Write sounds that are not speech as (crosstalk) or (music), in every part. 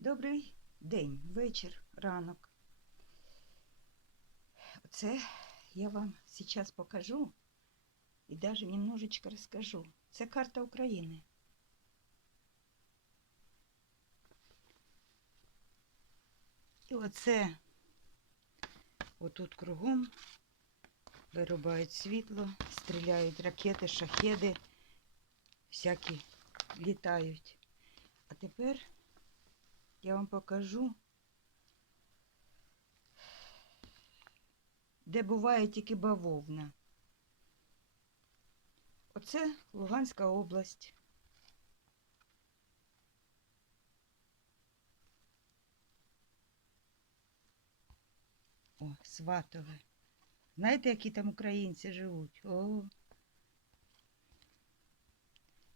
Добрий день, вечір, ранок. Оце я вам зараз покажу і даже немножечко розкажу. Це карта України. І оце отут кругом вирубають світло, стріляють ракети, шахеди, всякі літають. А тепер я вам покажу, де буває тільки бавовна. Оце Луганська область. О, Сватове. Знаєте, які там українці живуть? О.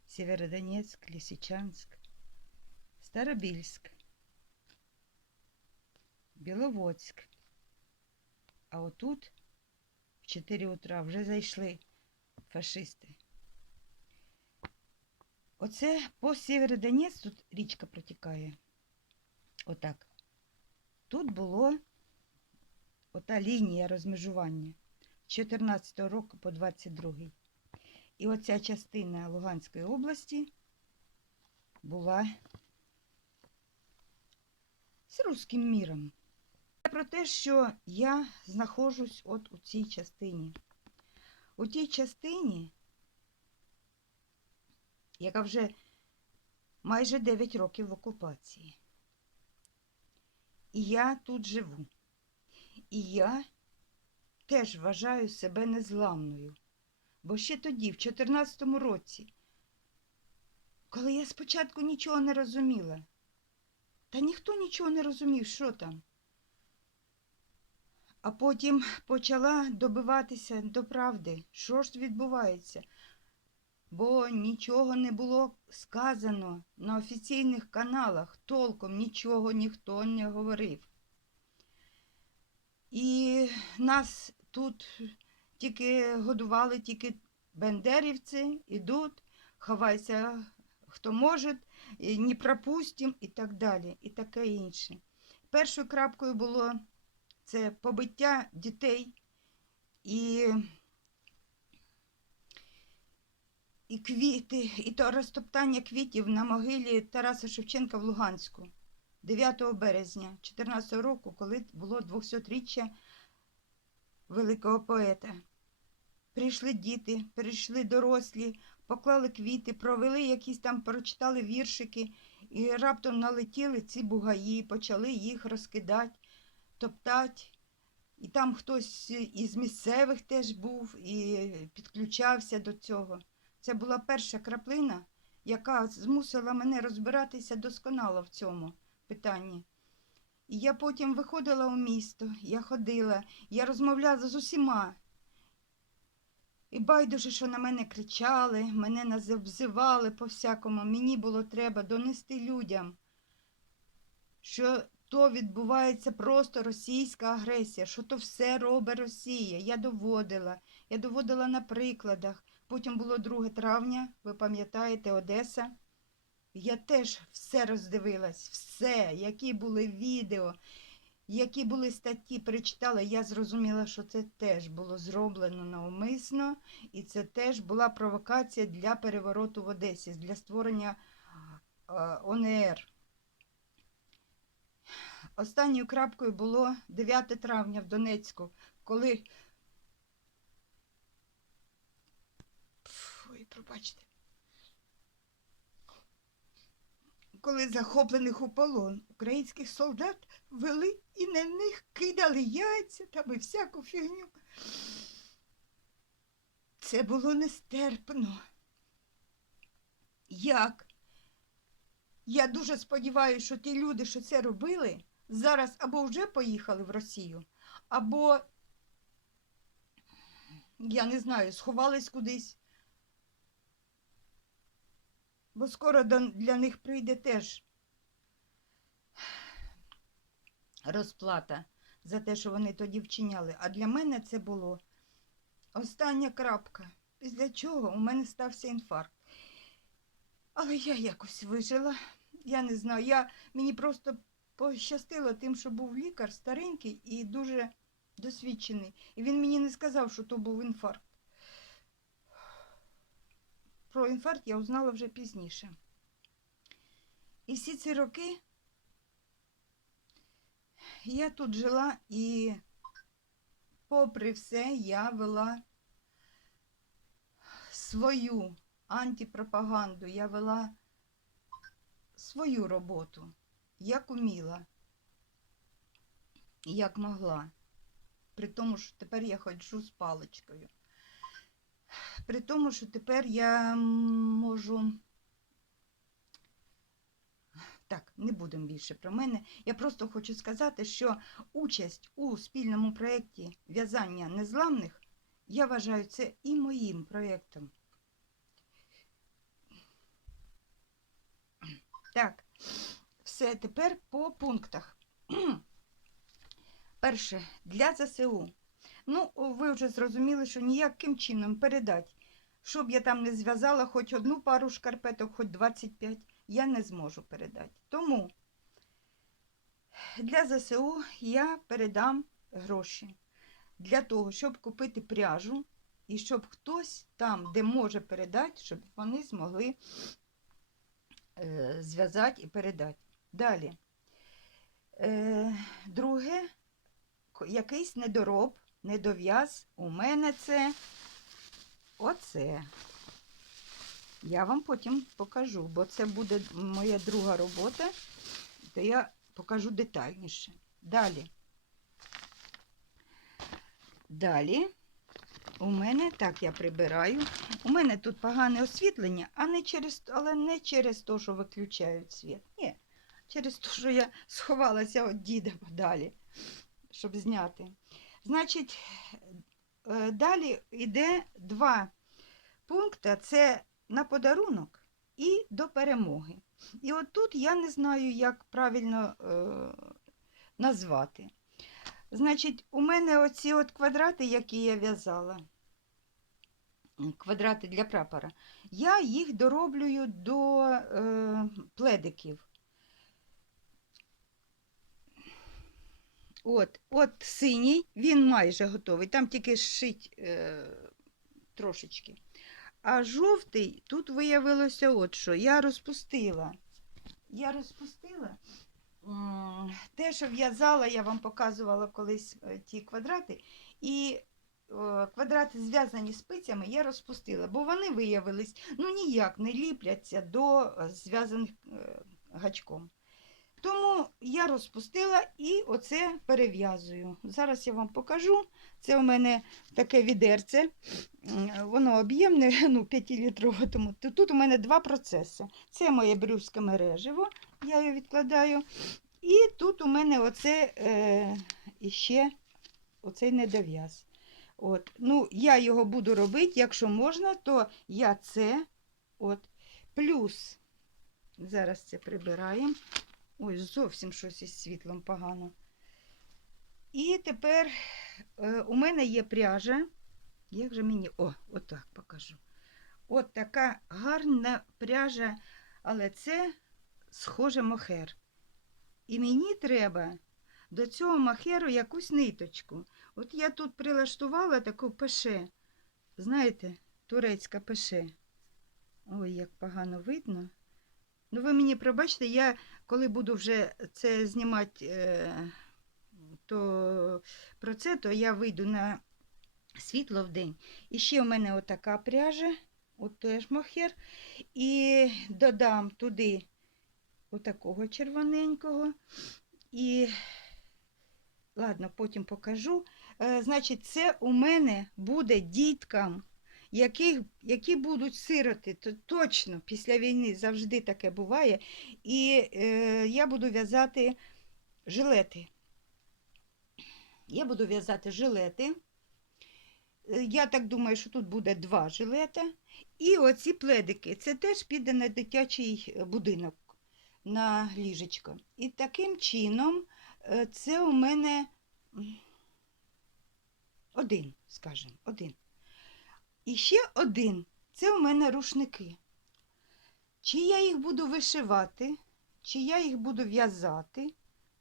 Сєвєродонецьк, Лисичанськ, Старобільськ, Біловодськ. А отут в 4 утра вже зайшли фашисти. Оце по Сєвєродонецьк тут річка протікає. Отак. Тут було ота лінія розмежування з 14 року по 22. І оця частина Луганської області була з руським міром. Про те, що я знаходжусь от у цій частині. У тій частині, яка вже майже 9 років в окупації. І я тут живу. І я теж вважаю себе незламною. Бо ще тоді, в 14-му році, коли я спочатку нічого не розуміла, та ніхто нічого не розумів, що там. А потім почала добиватися до правди, що ж відбувається. Бо нічого не було сказано на офіційних каналах, толком нічого ніхто не говорив. І нас тут тільки годували, тільки бендерівці, ідуть, ховайся, хто може, не пропустим і так далі, і таке інше. Першою крапкою було це побиття дітей і, і квіти, і то розтоптання квітів на могилі Тараса Шевченка в Луганську 9 березня 2014 року, коли було 200-річчя великого поета. Прийшли діти, прийшли дорослі, поклали квіти, провели якісь там, прочитали віршики, і раптом налетіли ці бугаї, почали їх розкидати, топтати. І там хтось із місцевих теж був і підключався до цього. Це була перша краплина, яка змусила мене розбиратися досконало в цьому питанні. І я потім виходила у місто, я ходила, я розмовляла з усіма. І байдуже, що на мене кричали, мене називали по-всякому. Мені було треба донести людям, що то відбувається просто російська агресія, що то все робить Росія. Я доводила, я доводила на прикладах. Потім було 2 травня, ви пам'ятаєте, Одеса. Я теж все роздивилась, все, які були відео, які були статті, перечитала, я зрозуміла, що це теж було зроблено навмисно, і це теж була провокація для перевороту в Одесі, для створення е, ОНР. Останньою крапкою було 9 травня в Донецьку, коли. Ой, пробачте. Коли захоплених у полон українських солдат вели і на них кидали яйця там і всяку фігню. Це було нестерпно. Як? Я дуже сподіваюся, що ті люди, що це робили, зараз або вже поїхали в Росію, або, я не знаю, сховались кудись. Бо скоро для них прийде теж розплата за те, що вони тоді вчиняли. А для мене це було остання крапка, після чого у мене стався інфаркт. Але я якось вижила, я не знаю, я, мені просто пощастило тим, що був лікар старенький і дуже досвідчений. І він мені не сказав, що то був інфаркт. Про інфаркт я узнала вже пізніше. І всі ці роки я тут жила і, попри все, я вела свою антипропаганду, я вела свою роботу, як уміла, як могла. При тому, що тепер я ходжу з паличкою. При тому, що тепер я можу. Так, не будемо більше про мене. Я просто хочу сказати, що участь у спільному проєкті в'язання незламних я вважаю це і моїм проєктом. Так, все тепер по пунктах. (clears throat) Перше, для ЗСУ. Ну, ви вже зрозуміли, що ніяким чином передати, щоб я там не зв'язала хоч одну пару шкарпеток, хоч 25, я не зможу передати. Тому для ЗСУ я передам гроші для того, щоб купити пряжу і щоб хтось там, де може передати, щоб вони змогли е, зв'язати і передати. Далі. Е, друге, якийсь недороб, недов'яз. У мене це оце. Я вам потім покажу, бо це буде моя друга робота, то я покажу детальніше. Далі. Далі. У мене, так я прибираю. У мене тут погане освітлення, а не через, але не через те, що виключають світ. Через те, що я сховалася від діда подалі, щоб зняти. Значить, е, далі йде два пункти: це на подарунок і до перемоги. І от тут я не знаю, як правильно е, назвати. Значить, у мене оці от квадрати, які я в'язала, квадрати для прапора, я їх дороблюю до е, пледиків. От, от синій, він майже готовий, там тільки шить е, трошечки. А жовтий тут виявилося от що. Я розпустила. Я розпустила. Те, що в'язала, я вам показувала колись е, ті квадрати. І е, квадрати зв'язані спицями я розпустила, бо вони виявились ну ніяк не ліпляться до е, зв'язаних гачком. Тому я розпустила і оце перев'язую. Зараз я вам покажу. Це у мене таке відерце. Воно об'ємне, (laughs) ну, 5-літрове, тому тут у мене два процеси. Це моє брюшське мереживо, я його відкладаю. І тут у мене оце е, іще оцей недов'яз. От. Ну, я його буду робити, якщо можна, то я це от, плюс. Зараз це прибираємо. Ой, зовсім щось із світлом погано. І тепер е, у мене є пряжа. Як же мені. О, отак покажу. От така гарна пряжа, але це схоже мохер. І мені треба до цього махеру якусь ниточку. От я тут прилаштувала таку пеше. Знаєте, турецька пеше. Ой, як погано видно. Ну, ви мені пробачте, я коли буду вже це знімати е, то, про це, то я вийду на світло в день. І ще у мене отака пряжа, от теж мохер. І додам туди отакого червоненького. І, ладно, потім покажу. Е, значить, це у мене буде діткам, яких, які будуть сироти. То точно після війни завжди таке буває. І е, я буду в'язати жилети. Я буду в'язати жилети. Е, Я так думаю, що тут буде два жилета. І оці пледики. Це теж піде на дитячий е, будинок, на ліжечко. І таким чином е, це у мене один, скажімо, один. І ще один. Це у мене рушники. Чи я їх буду вишивати, Чи я їх буду в'язати,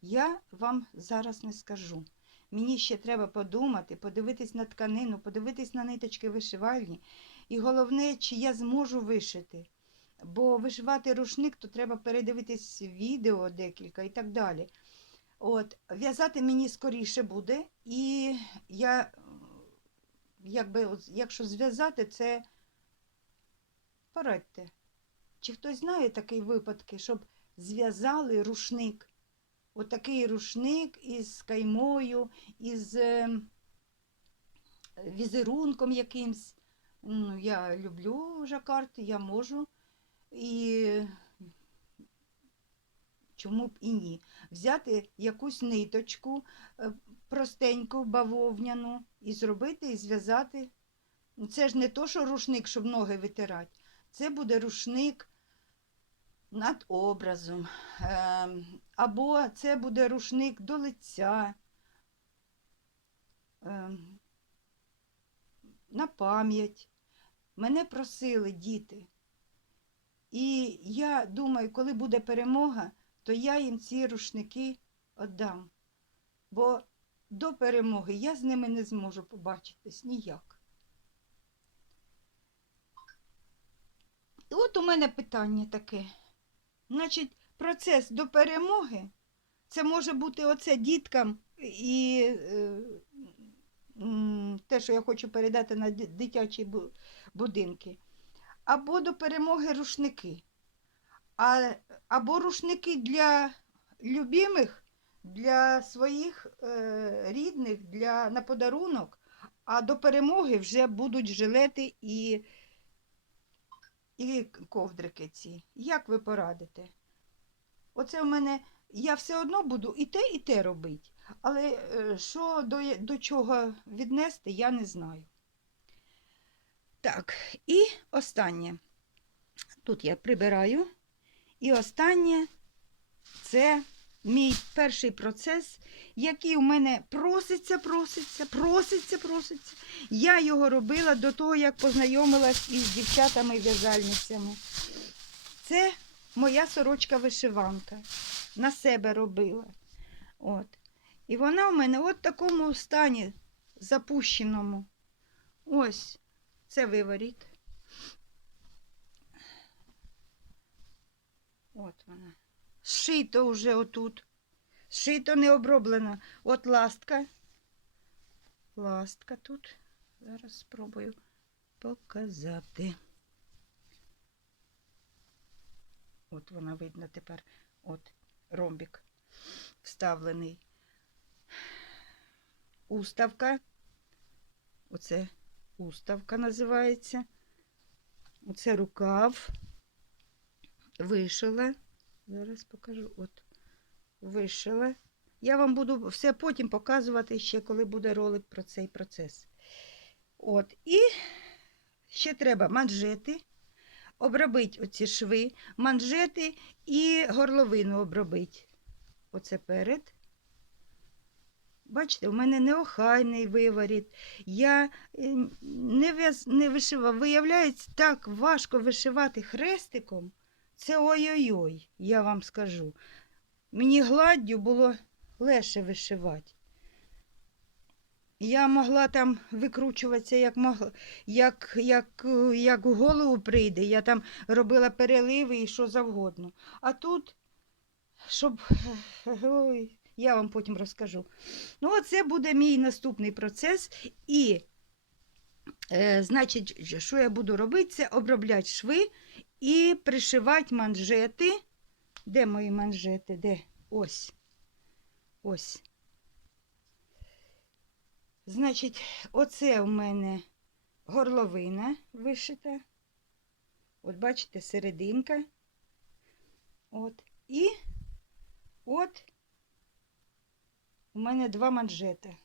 я вам зараз не скажу. Мені ще треба подумати, подивитись на тканину, подивитись на ниточки вишивальні. І головне, чи я зможу вишити. Бо вишивати рушник, то треба передивитись відео декілька і так далі. От, в'язати мені скоріше буде, і я, якби, якщо зв'язати, це порадьте. Чи хтось знає такі випадки, щоб зв'язали рушник? Отакий рушник із каймою, із е, візерунком якимсь. Ну, я люблю жакард, я можу. І чому б і ні? Взяти якусь ниточку е, простеньку, бавовняну, і зробити, і зв'язати. Ну, Це ж не то, що рушник, щоб ноги витирати. Це буде рушник над образом. Ем, Або це буде рушник до лиця. Ем, На пам'ять. Мене просили діти. І я думаю, коли буде перемога, то я їм ці рушники віддам. Бо до перемоги я з ними не зможу побачитись ніяк. І от у мене питання таке. Значить, процес до перемоги це може бути оце діткам і е, те, що я хочу передати на дитячі будинки. Або до перемоги рушники. А, або рушники для любимих, для своїх е, рідних, для, на подарунок, а до перемоги вже будуть жилети і, і ковдрики ці. Як ви порадите? Оце в мене, я все одно буду і те, і те робити. Але е, що до, до чого віднести, я не знаю. Так, і останнє. Тут я прибираю. І останнє це мій перший процес, який у мене проситься, проситься, проситься, проситься. Я його робила до того, як познайомилась із дівчатами-в'язальницями. Це моя сорочка-вишиванка. На себе робила. От. І вона у мене от в такому стані запущеному. Ось, це виворіт. От вона. Зшито вже отут. Зшито не оброблено. От ластка. Ластка тут. Зараз спробую показати. От вона видно тепер. От ромбик вставлений. Уставка. Оце уставка називається. Оце рукав. Вишила. Зараз покажу. От. Вишила. Я вам буду все потім показувати ще, коли буде ролик про цей процес. От. І ще треба манжети. Обробити оці шви, манжети і горловину обробити. Оце перед. Бачите, у мене неохайний виворіт. Я е, не, вишивав. Виявляється, так важко вишивати хрестиком. Це ой-ой-ой, я вам скажу. Мені гладдю було легше вишивати. Я могла там викручуватися, як могла, як, як, як голову прийде. Я там робила переливи і що завгодно. А тут, щоб. Ой, я вам потім розкажу. Ну, оце буде мій наступний процес. І, е, значить, що я буду робити, це обробляти шви і пришивати манжети. Де мої манжети? Де? Ось. Ось. Значить, оце у мене горловина вишита. От бачите, серединка. От. І от у мене два манжети.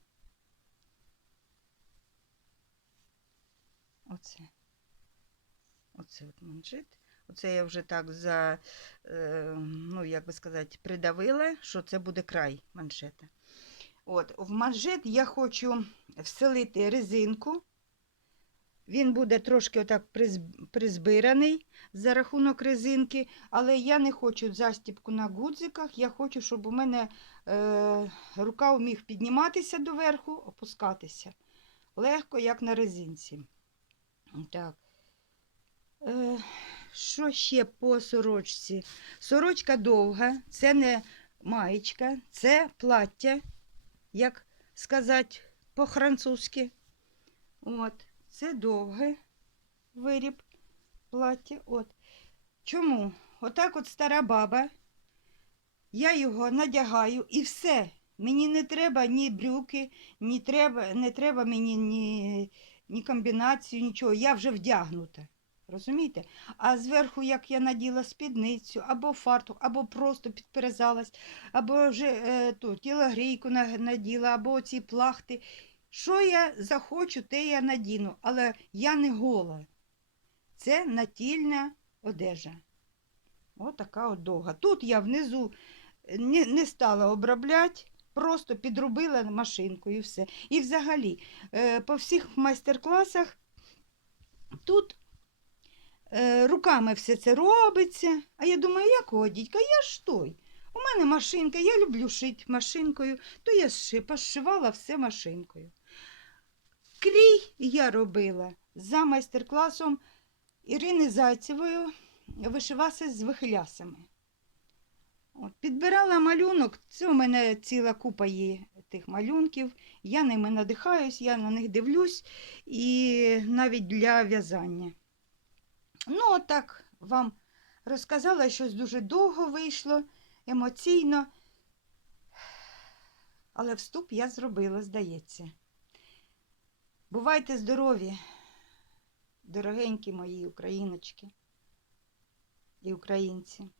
Оце. Оце от манжет. Оце я вже так за, е, ну, як би сказати, придавила, що це буде край манжета. От, в манжет я хочу вселити резинку Він буде трошки отак призбираний за рахунок резинки, але я не хочу застіпку на гудзиках. Я хочу, щоб у мене е, рукав міг підніматися доверху, опускатися. Легко, як на резинці. Так. Е, що ще по сорочці? Сорочка довга, це не маєчка, це плаття, як сказати по-французьки. От, це довге виріб плаття. От. Чому? Отак от стара баба. Я його надягаю і все. Мені не треба ні брюки, ні треба, не треба мені ні, ні комбінацію, нічого. Я вже вдягнута. Розумієте? А зверху, як я наділа спідницю, або фартух, або просто підперезалась, або вже е, ту, тілогрійку наділа, або ці плахти. Що я захочу, те я надіну, але я не гола. Це натільна одежа. Отака от довга. Тут я внизу не, не стала обробляти, просто підробила машинкою все. І взагалі, е, по всіх майстер-класах тут руками все це робиться. А я думаю, якого дідька? Я ж той. У мене машинка, я люблю шити машинкою, то я пошивала все машинкою. Крій я робила за майстер-класом Ірини Зайцевою вишивася з вихилясами. От, підбирала малюнок, це у мене ціла купа є тих малюнків. Я ними надихаюсь, я на них дивлюсь і навіть для в'язання. Ну, отак вам розказала, щось дуже довго вийшло, емоційно. Але вступ я зробила, здається. Бувайте здорові, дорогенькі мої україночки і українці.